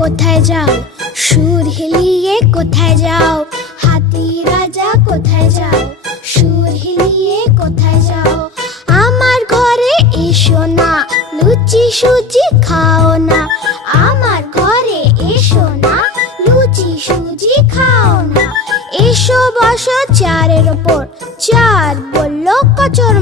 কোথায় যাও? সুর হিলিয়ে কোথায় যাও? হাতি রাজা কোথায় যাও? সুর হিলিয়ে কোথায় যাও? আমার ঘরে এসো না, লুচি সুজি খাও না। আমার ঘরে এসো না, লুচি সুজি খাও না। এসো বসো চারের ওপর, চার বলল কচুর